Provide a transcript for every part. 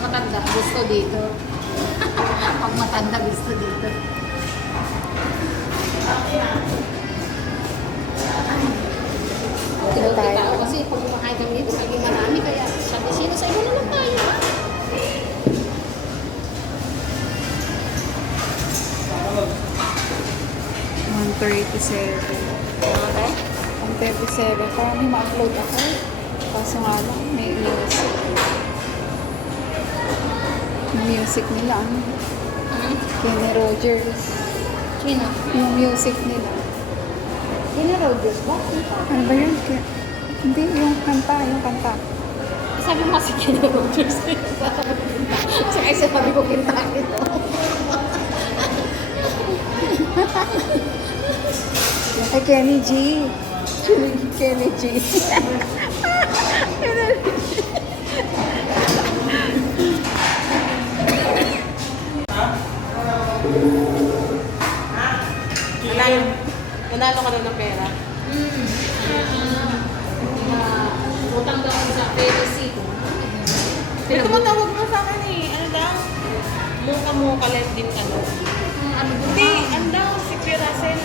Matanda, gusto dito. Pag matanda, gusto dito. Kita ako kasi pag kumakain kami dito, lagi marami. Kaya sabi, sino sa inyo na lang tayo, ha? Okay? 137. Parang may ma-upload ako. Kaso nga lang, may music. Yung music nila, ano? Kenny Rogers. Sino? Yung music nila. Kenny Rogers ba? Ano ba yun? Hindi, yung kanta. Sabi mo kasi Kenny Rogers. Saka sabi ko kintaan ito. Yung kay Kenny G. Kenny G. Nanalo ka na ng pera. Utang daw ako sa PLC. May tumatawag mo sa akin eh. Ano daw? Muka lang din ano. Ano ba? Hindi, ano daw? Si Kuya Russell.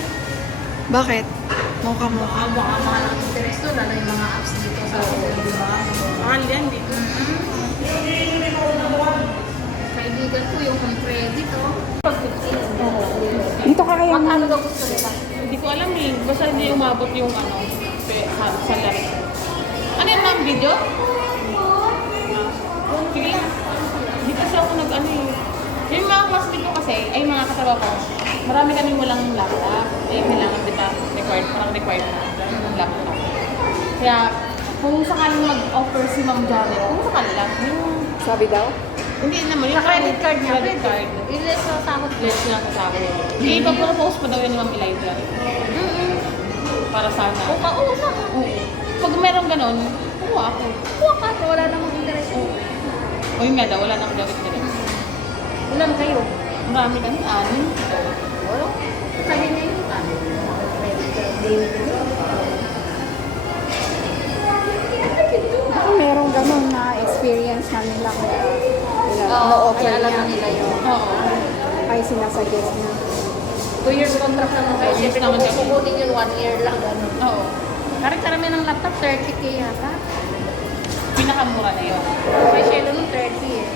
Bakit? Mukha. Ang mahal ang interest doon. Ano yung mga apps dito sa Mahal yan dito. kaibigan ko yung home credit, oh. Dito ka kaya Magkano daw gusto nila? Hindi ko alam eh. Basta hindi umabot yung ano, sa lari. Ano yan ma'am? Video? Sige lang. Hindi kasi ako nag-ano eh. Yung mga classmate ko kasi, ay mga kasama ko, marami kami walang laptop. Eh, kailangan kita required ng laptop. Kaya, kung sakaling mag-offer si Ma'am Janet, kung sakali lang, yung... Sabi daw? Hindi naman, Sa credit card niya. Credit card. Iles sa sahod Less lang sa sabi. Ipag-propose pa daw yan ni Ma'am Eliza. Para sana. Oo na. Oo. Pag meron ganon, kuha ako. Kuha ka. Wala namang interest. O yun nga daw, wala nang gamit ganun. Ilan kayo? Marami kami, 6. Wala. Sabi niya yun. Credit card. Baka merong ganun na experience na nila kaya Oo, na-offer kaya alam niya. na nila yun. Oo. Ay sinasuggest niya. 2 years contract naman kayo. 2 years Siyempre naman kung kasi. kukunin yun 1 year lang. Ganun. Oo. Karami ng laptop, 30K yata. Pinakamura na yun. May shelo nung 30 eh.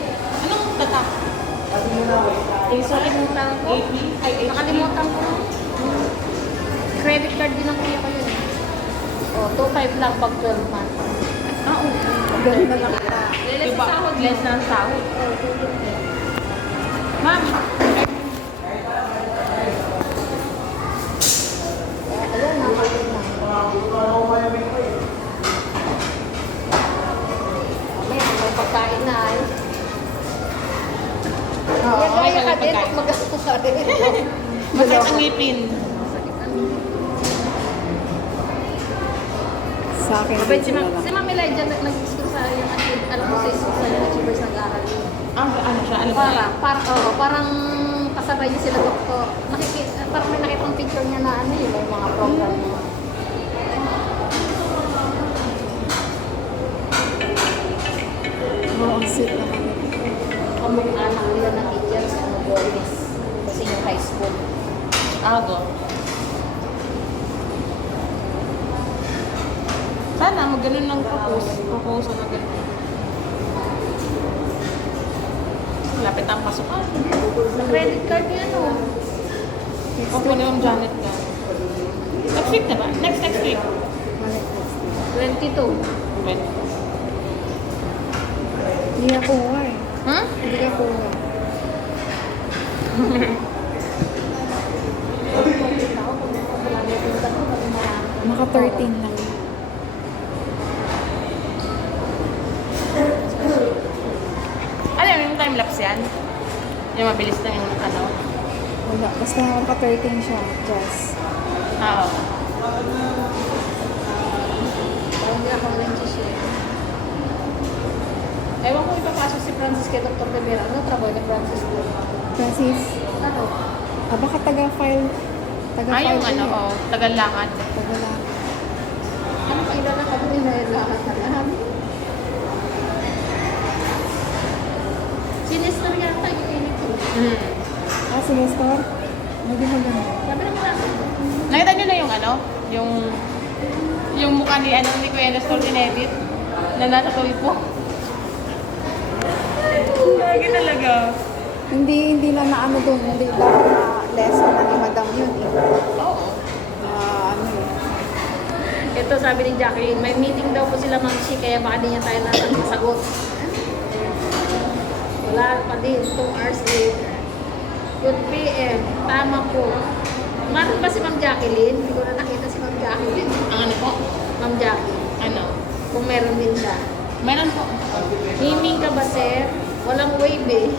Anong tatak? Nakalimutan ko. Nakalimutan ko. Credit card din ang kuya ko yun. Oh, 2.5 lang pag 12 months. Ah, oo. Ganun na lang. Lilis Diba? sa sahod. Less na ang sahod. Ma'am, Ayan, nakalimutan lang. May pagkain na ay. Oo, Kaya may ka din pagkain. pag mag-asko ka rin. masakit ang ngipin. Sa akin Mabait dito si na Ma'am. lang. Si Ma'am Elijah nag-school sa yung alam ko sa school sa yung achievers nag-aaral yun. Ano siya? Ano ba? Parang kasabay niya sila doktor. Parang may nakitang picture niya na ano yun, yung mga program niya. Oo, ang sweet naman. Kaming anak nila na teacher sa Bolis. Kasi yung high school. Ago. Sana mag-ganun ng proposal na ganun. Malapit kita ang pasukan. Sa credit card yan o. Huwag mo na yung Janet ka. Next week na ba? Next week. 22. Wait. Hindi ako eh. Hmm? Hindi ako Maka 13 lang. Ano yung time-lapse yan? Yung mabilis lang yung ano? Wala. Basta maka 13 siya. Just. Oo. Parang hindi ako nag-share. Ewan ko ipapasok si Francis kay Dr. Rivera. Ano trabaho ni Francis ko? Francis. Ano? Baka taga-file. Ay, yung ano, oh, Tagalakad. Tagalakad. Ano pa ilan na kami na lahat na lahat? Sinister yata yung init ko. Si Nestor? Hindi maganda. Sabi naman ako. Nakita niyo na yung ano? Yung mukha ni ano ni Kuya Nestor Dinedit na nasa tulpo. Lagi talaga. Hindi lang na ano doon. Hindi lang na lesson na ni Madam yun eh. Oo. Na ano eh. Ito sabi ni Jacqueline, may meeting daw po sila Ma'am Shi, kaya baka di niya tayo nasagot. Wala pa din, 2 hours later. Good PM, tama po. Meron ba si Ma'am Jacqueline? Hindi ko na nakita si Ma'am Jacqueline. Ang ano po? Ma'am Jackie, Ano? kung meron din siya. Meron po. Himing ka ba, sir? Walang wave eh.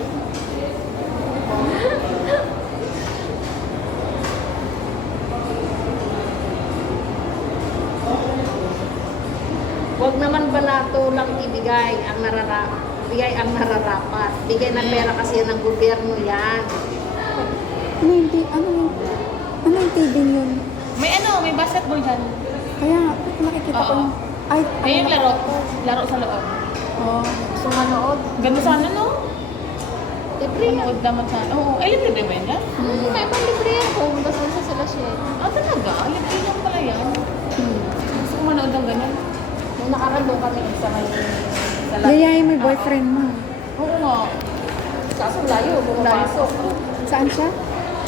Huwag naman balato lang ibigay ang nararapat. Bigay ng pera kasi yan ng gobyerno yan. Ano yung TV yun? May ano, may basketball dyan. Kaya nakikita ko Oo. yung... Ay, May yung laro. Laro sa loob. Oh. Gusto manood? Ganda sana, no? Libre yan. Manood naman sana. Oo, ay libre ba yun yan? May ibang libre yan. Pumunta sa sila siya. Ah, talaga? Libre lang pala yan. Gusto ko manood ng ganun. Nung nakaraan doon kami sa may... Yayayin mo yung boyfriend mo. Oo nga. Kaso layo, bumapasok. Saan siya?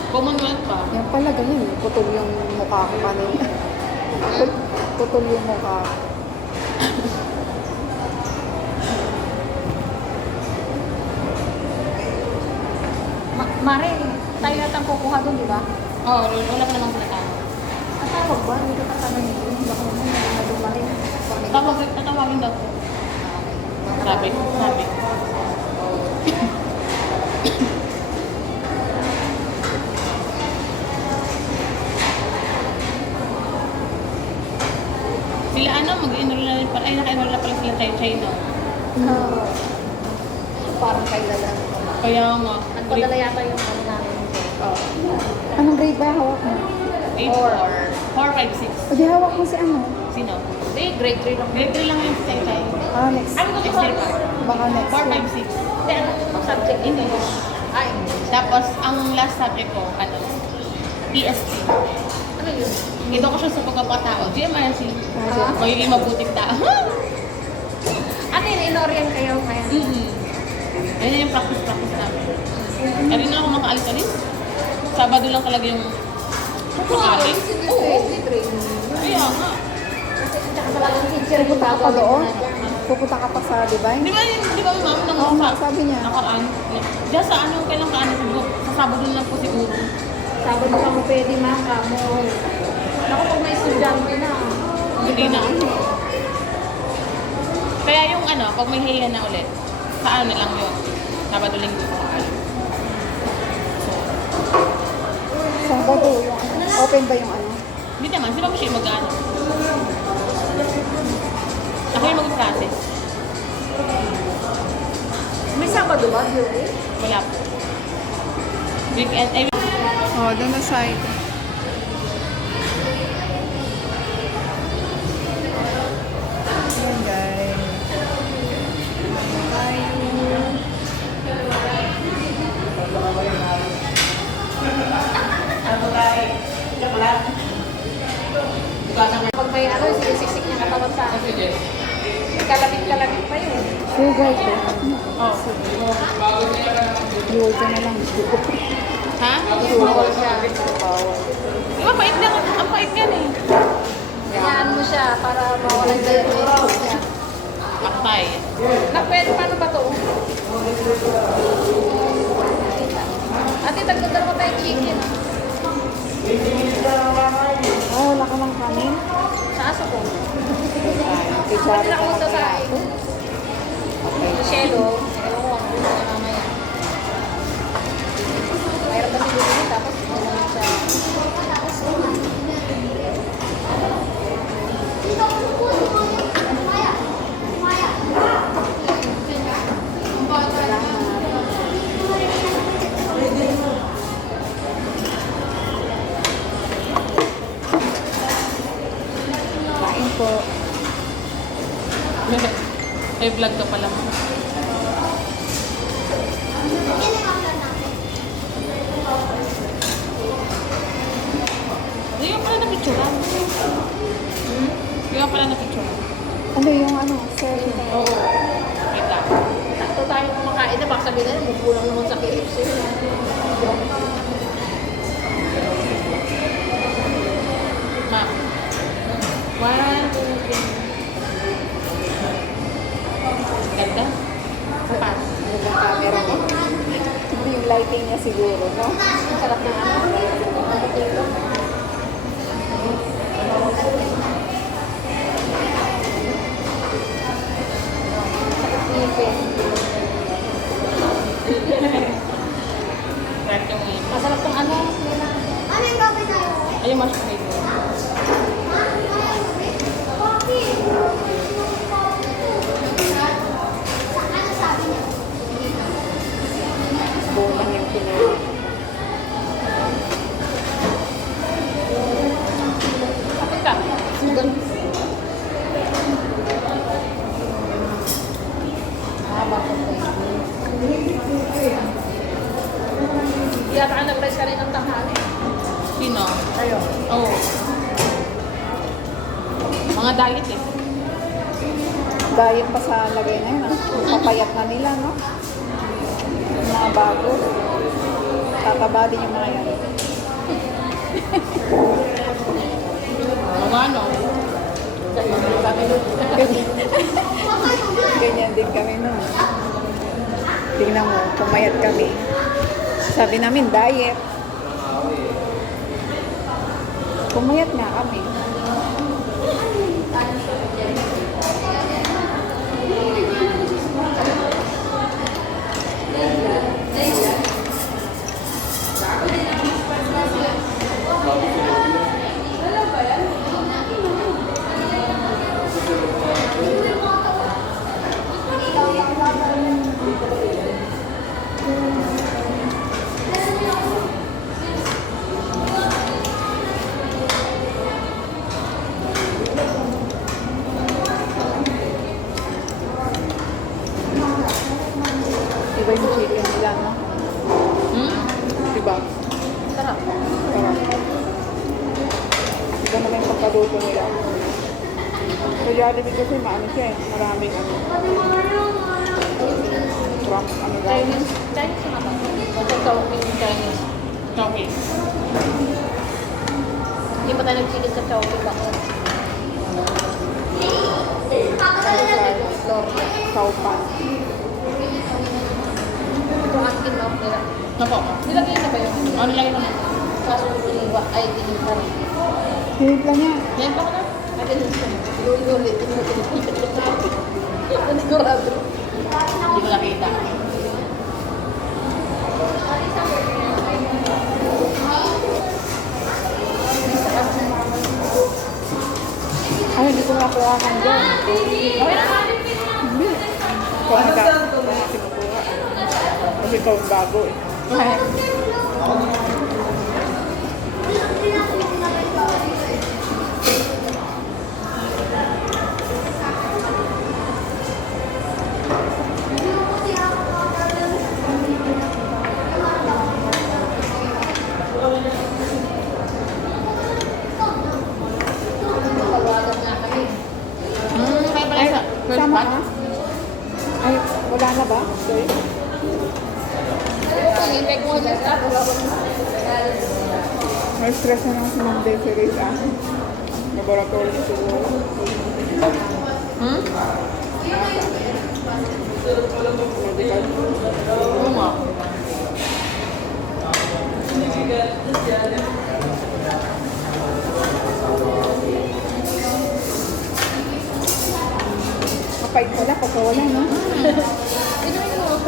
Commonwealth pa. Yan pala, ganyan. Putol yung mukha ko kanina. Putol yung mukha ko. Mare, tayo yata ang kukuha doon, di ba? Oo, wala pa namang pinatawag. Tatawag ba? Hindi ko tatanong yun. Baka naman na dumarin. Tatawagin daw po. Sabi. Sila ano, mag-enroll na rin pala. Ay, naka-enroll na pala sila China. Oo. Parang kailan lang. Kaya nga. Nagpadala yata yung ano namin. Oo. Anong grade ba hawak mo? 8, 4, 5, 6. O di hawak mo si ano? Sino? Hindi, grade 3 lang. Grade 3 lang yung Chai. Next. Ano ko next year pa? Baka next 4, year. 5, 6. Hindi, ano ang subject? English. Ay, Tapos, ang last subject ko, ano? ESP. ano yun? Ito ko siya sa pagkapatao. GMRC. Ah, Magiging mabuting tao. Ano yun, in-orient kayo kaya? Yan yung practice namin. Kaya rin ako makaalis-alis. Sabado lang talaga yung pag-alis. Hindi training. Kaya nga. Kasi tsaka talagang teacher yung Pupunta ka pa doon? Pupunta ka pa sa Divine? Di ba ma'am, nang Oo nga, sabi niya. nakaraan. Diyan sa ano, kailan ka ano siguro? Sa Sabado lang po siguro. Sabado ka mo pwede maka mo. Naku, pag may estudyante na. Hindi na. Kaya yung ano, pag may hiya na ulit, sa ano lang yun. Sabado linggo ko makaalis. Sabado, yung open ba yung ano? Hindi naman, si Ma'am siya yung mag-ano. Ako yung mag-practice. May Sabado ba, Joey? Wala po. Weekend, eh, Oh, doon na side. Ayan guys. Pag may ano, sinisiksik niya katawan sa akin. Kalabit-kalabit pa yun. Sugar ko. Oh. Sugar ko na lang. Ha? Bawal siya. Bawal. Di ba, pait lang. Ang pait yan eh. Hayaan mo siya para mawalan diabetes niya. Maktay. Nakpwede, paano ba to? Ate, tagdagan mo tayo chicken. Oh, wala ka ng kanin? Sa aso ko. Ay, Pwede kutsara na ka ako lang sa kaya. saing. Michelle, ewan ko ang gusto niya mamaya. Mayroon kasi bumili, tapos hindi naman siya. Kain po. May vlog ka pala mo. Hindi ka pala na-picturean. Hindi ka pala na-picturean. Ano yung ano? Sir? Oo. Wait lang. Sakto tayo kumakain na, baka sabihin na, magkulang naman sa KFC. Ma. 1, 2, 3. Ganda. Pa. Ano bang camera mo? Hindi yung lighting niya siguro, no? Ang sarap ng ano. Ang dito. Ipin. Correct yung ngayon. Masarap tong ano. Ay, yung mashed potato. Bulang yung pinili. Kapit ka. Sugan. Haba ko po. Yata ka nag-rice ka rin ng tanghali. Sino? Ayo. Oo. Mga diet eh. Diet pa sa lagay na yun, ah. Papayat na nila, no? Yung mga bago. Tataba din yung mga yan. Mga ano? Ganyan din kami nun. Tingnan mo, pumayat kami. Sabi namin, diet. Pumayat nga kami. Iba yung chicken nila, no? Hmm? Diba? Sarap. Sarap. Iba naman yung pagkaluto nila. Sa Jollibee kasi maano siya eh. Maraming ano. Trump, ano lang. Chinese. Chinese na ba? Basta Chowking Chinese. Okay. Hindi pa tayo nag-chicken sa Chowking ako. Gloria. Saupan. Ito akin na nila. Napo. Nilagay na ba yun? Ano lang yun? Kaso iniwa ay tinita rin. Tinipla niya. Yan pa ko na. Akin luli. Panigurado. Hindi ko nakita. Ay, hindi ko nakuha kang dyan. Hindi. Ikaw na kinukuha. Kasi ikaw ang bago eh. Tawagan nga kami. Kaya pala Ay, sa first sama batch. ka? Ay, May stress na lang si Ma'am Desiree sa laboratory siguro. Hmm? Medical. Oo nga. Mapait pala pagka wala, no? Inumin mo.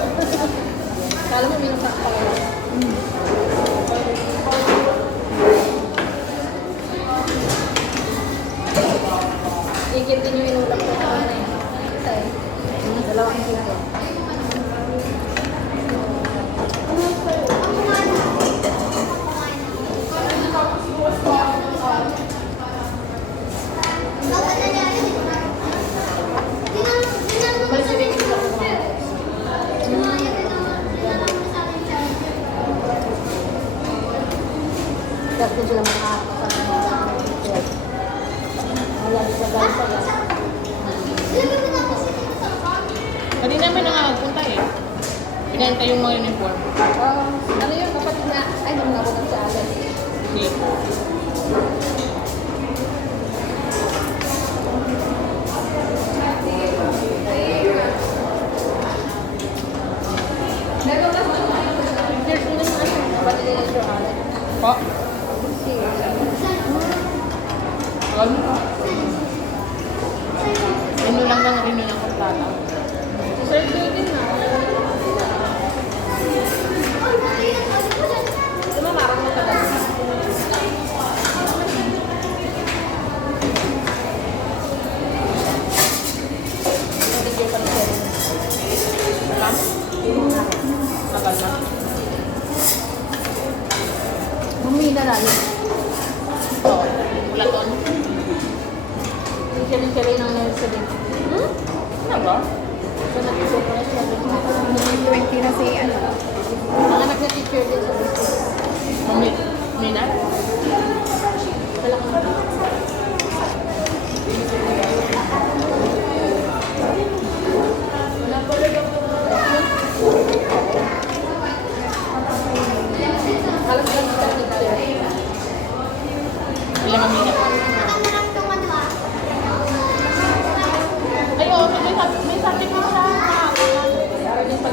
Kala mo minum pa ako. I-continue yung ulam ko sa ano eh. Isa eh. Dalawang kilo. Balik sila yung kilo ko kumain. Dapat ko sila makakasama. Wala di sa galing sa gas. Kanina may nakakagpunta eh. Pinanta yung mga uniform. Ano yung kapatid na, ay, nung nabukan sa akin. Hindi. Cheers mo naman ano, kapatid na yung Johanna. Po? Cheers. Ano? Rino lang ng rino ng kontrata. Sir, din na. Diba marang matagal? Nabigay pa na sir. Alam? Tagal na. Humina na yun. Ito. Ulaton. Yung siya ng nursery. Ano ba? So, nag-isip ko na siya. 20 na si ano. Mga nag-teacher din sa business. Mina? Wala kang alam ko lang sa teacher. Ilang ang mina? Ay, oo. May sabi ko siya.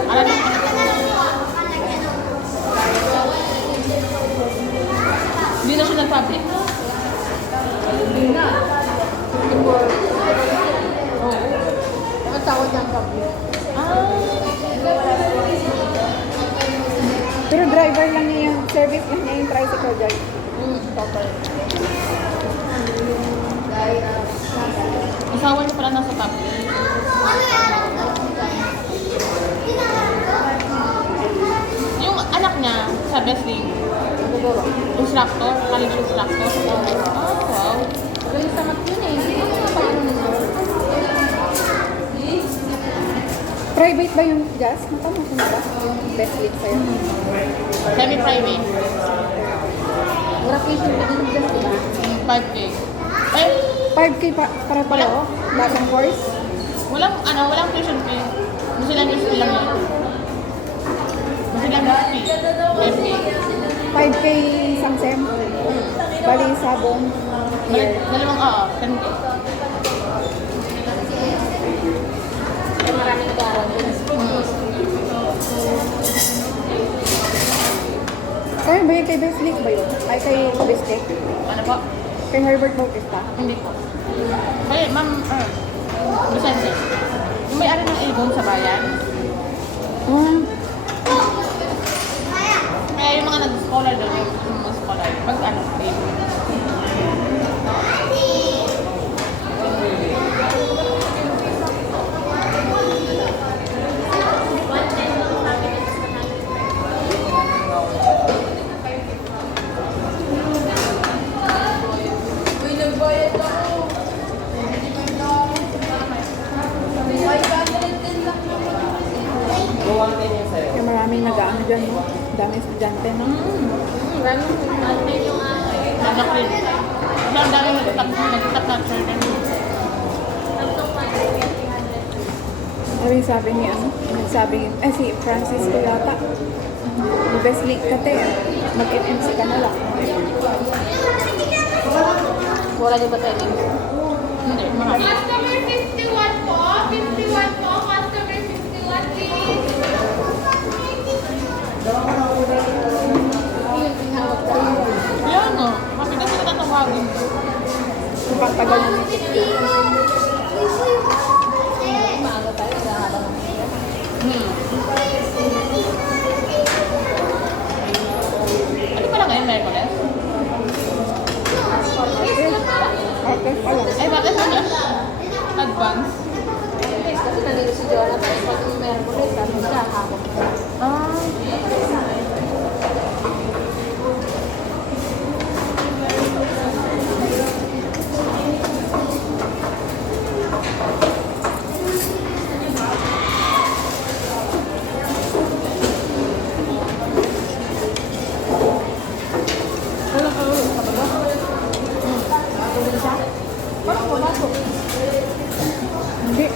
Alam mo. Hindi na siya nag-public. Hindi na. Before. Oo. Ang tawag niyang public. Pero driver lang niya yung service lang niya yung tricycle drive. Topper. Asawa niya pala nasa public. Yung anak niya sa Besling, Siguro. instructor, college instructor. Wow. Galing sa mat yun eh. Ano nga paano na sir? Private ba yung Jazz? Matama ko na ba? Yung best lead sa'yo. Semi-private. Graduation pa din just diba? 5K. Eh, 5K para pala, oh. Lahat ng course. walang tuition fee. Miscellaneous fee lang yun. Miscellaneous fee. 5K. 5K isang sem. Bali sa buong year. Dalawang, 10K. Kaya maraming nag-aaral din. Kaya ba yun kay Best League ba yun? Ay kay Bistek? Ano po? Kay Herbert Bautista? Hindi po. Kaya, ma'am, Vicente, yung may-ari ng Avon sa bayan, Ah, kaya yung mga nag-scholar doon, yung mga scholar, pag ano, Avon. kaya maraming nag-ano dyan, no? Dami estudyante, no? Maraming nag-aaral yung Anak rin. Kasi ang dami nag-tap na certain. Ano yung sabi niya, ano? Nagsabi, si Francisco yata. Best link ka te. Mag-MMC ka na lang. Wala din ba tayo? Hindi, marami. Customer 51 po. 51 po. Customer 51, please. Yan o. Mabigat sila tatawagin. Kung pagtagal mo nito. Maaga tayo, naghahabang ng pila. Ano pala ngayon, Merkules? Okay, pala. Ay, bakit ano? Advance. Kasi nalito si Jola, pero pag yung Merkulis, ano siya, habang siya. Ah. Hindi.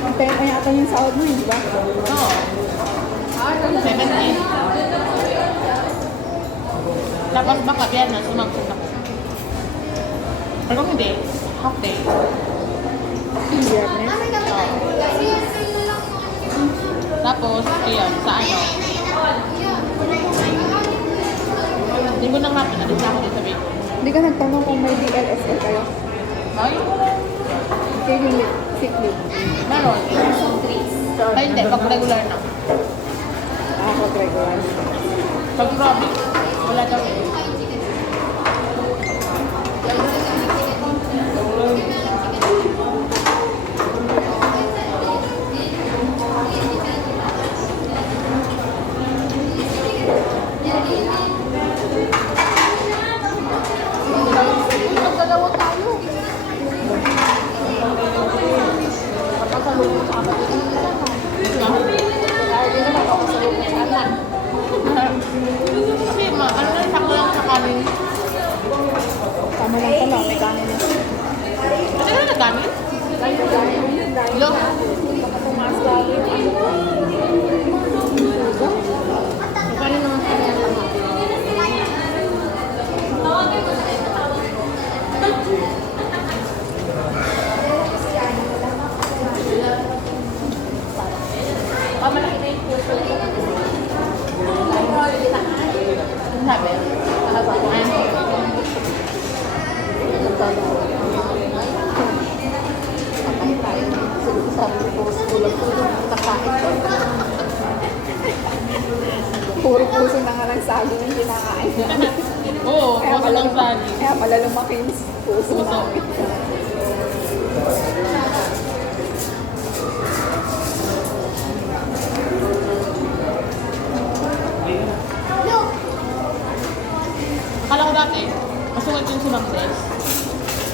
Antayin ay ata yung sahod mo, di ba? Oo. 70. Tapos baka yan na sumagsunod ako. Pero kung hindi, half day. Biyernes. Tapos, yun, sa ano. Hindi ko nang rapin, alis na ako dito sa Bicol. Hindi ka nagtanong kung may DLSL kayo. Ay, Okay, yung sick leave. meron. Ay, hindi, pag regular na. Pag regular. Pag province, wala daw eh. Magdalawa tayo. Pagkasalubong sa kapatid ng isa, no? Kaya din naman ako sa lubong sa anak. Kasi ano na, sakto lang sa kanin. Tama lang pala, may kanin na. Kasi na nagkanin? Lo? Baka tumaas lalo yung ano ko. Paano naman sa kanya tama? Pamalaki na yung puso. Ano sabi? Patay tayo. Sabi ko, tulog-tulog, kakain ko. Puro puso na nga lang sabi yung kinakain namin. Oo, puso ng sagi. Kaya pala lumaki yung puso Puso. namin. Akala ko dati, masungit yung si Ma'am Des.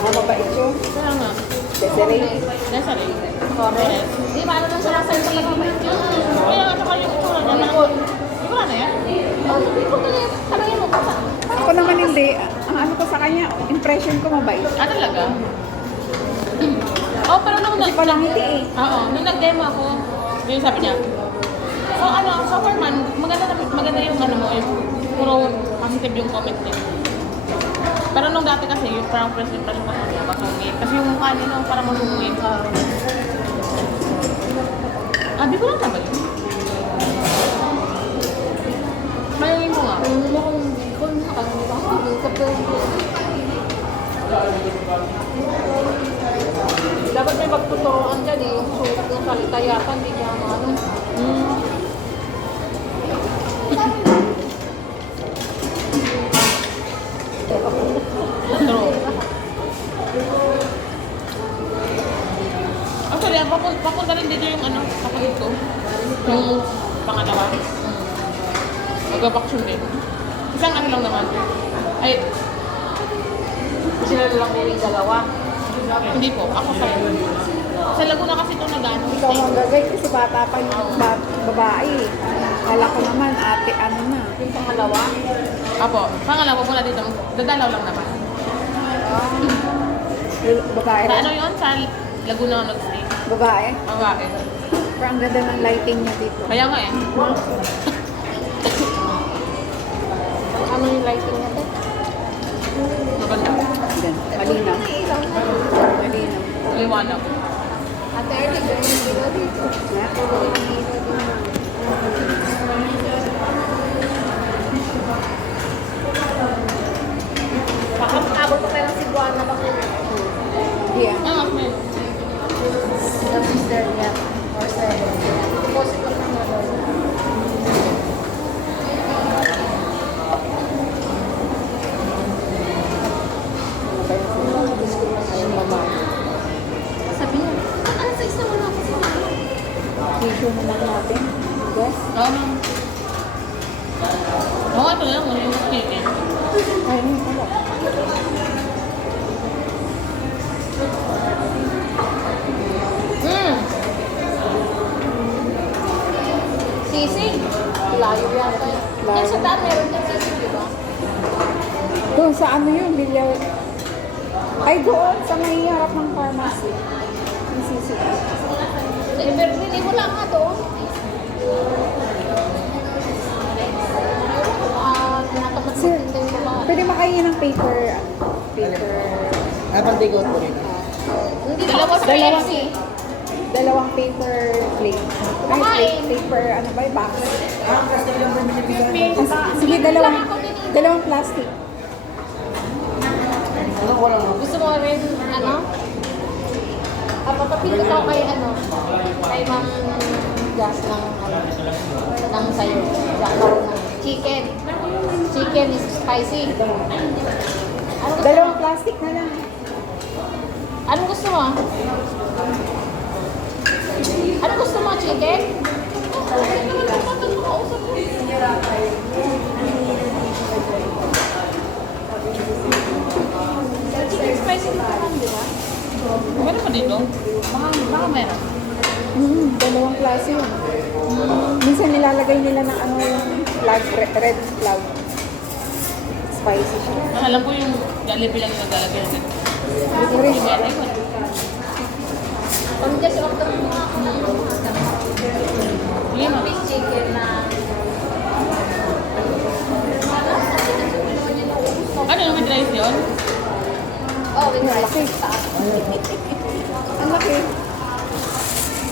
Mabait yun. Kaya nga, Desiree. Desiree. Correct. Di ba, ano lang siya nasa sa pag-mabait yun? Kaya nga, saka yung itsura niya, parang, di ba na yan? Oh, sabi ko na yan. Tanongin mo ko sa... Ako naman hindi. Ang ano ko sa kanya, impression ko mabait. Ah, talaga? Oh, pero nung Hindi pa lang hindi eh. Oo, nung nag-demo ako, yung sabi niya, so ano, so far man, maganda yung ano mo, puro positive yung comment niya. Pero nung dati kasi, yung parang first impression ko niya, masungit. Kasi yung mukha niya nung parang masungit. Ah, di ko lang naman yun. Mayroon mo nga. Ano mo kung bicol, nakalimutan ko. Makeup ko yung dapat may magtuturoan dyan eh. Yung suot ng salita yata, hindi niya ano. True. Actually, papunta rin dito yung ano, kapatid ko. Yung pangalawa. Mag-vacation din. Isang ano lang naman. Ay, Sila lang po yung dalawa. hindi po. Ako sa Laguna kasi ito nag-ano. Ikaw magagay kasi bata pa yung babae. Kala ko naman ate ano na. Yung pangalawa. Apo, pangalawa mula dito. Dadalaw lang naman. Babae Sa rin. ano yun? Sa Laguna ako nag-stay. Babae. Babae. Pero ang ganda ng lighting niya dito. Kaya nga eh. maliwanag. Ate Ernie, ganun yung ilaw dito. Ganun yung ilaw dito. Baka makabot pa tayo ng Cebuana ba ko? Yeah. Ah, okay. The sister niya. Or seven. Opposite lang ng ano. Ayun, mama. Sabi niya, ano sa isa wala ko sa mga? Tissue naman natin. Yes. Oo, ma'am. Oo, ito lang. Yung chicken. Ayun, wala. Sisig. Layo yata. Layo. Yan sa daan meron din sisig, di ba? Doon sa ano yun, Villar. Ay, doon sa may harap ng pharmacy. Yung sisig. Pero hindi mo lang nga doon. Nakamat sa Sir, tindahan ko ba? pwede makain ng paper. Pang take out po rin. Hindi Dalawa pa sa Dalawa. KFC. Dalawang paper plate. Ay, Kumain. paper, ano ba, box. Plastic lang po yung binibigyan. Sige, dalawang plastic. Ano ko lang. Gusto mo rin, ano? Papapil ko kay, ano, kay Ma'am Jas ng, ano, ng sayo. Jackaroon ng chicken. Chicken is spicy. Ano gusto mo? Dalawang plastic na lang. Anong gusto mo? Ano gusto mo, chicken? Chicken spicy dito lang, di ba? Meron pa dito? Baka meron. Dalawang klase yun. Minsan nilalagay nila ng ano yung flag, red flag. Spicy siya. Alam ko yung Jollibee lang yung naglalagay natin. Hindi ko rin. Hindi meron yun. Pag just order mo ako ng Lima. fish chicken na Ano yung with rice yun? oh, with Ang rice. laki. Ang laki.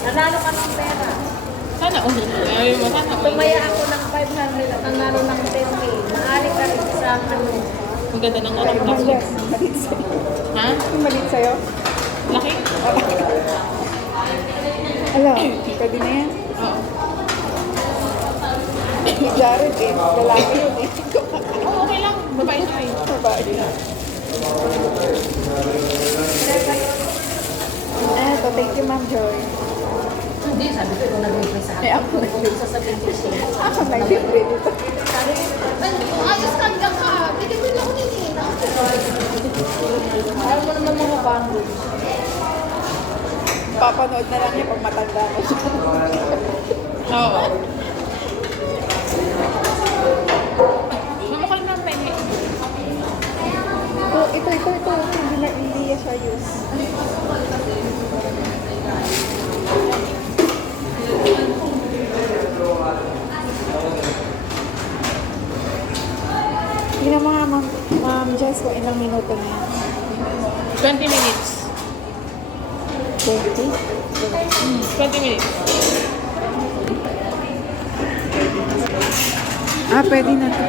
Nanalo ka ng pera. Sana all. Ay, sana all. Tumaya ako ng 500 at nanalo ng 10K. Maali ka rin isang ano. Ang ganda ng anak Yung plastic. malit sa'yo. Ha? Yung malit sa'yo. Laki? Alam, pwede na yan. Oo. Si Jared eh. Lalaki yun eh. Oh, okay lang. Babae na eh. Babae. Eto, thank you, Ma'am Joy. Hindi, sabi ko kung nag-reply sa Eh, ako Kung sasabihin ko siya. Ako may libre dito. Sabi ko, ayos ka hanggang ka. Bigyan mo lang ako din Ayaw mo naman mga bando. Papanood na lang niya pag matanda mo siya. Oo. Mamakal na ang pwede. Ito. Hindi niya siya use. Hindi na mga Ma'am Jess, kung ilang minuto na yan. 20 minutes. 20? 20 minutes. Pwede na to.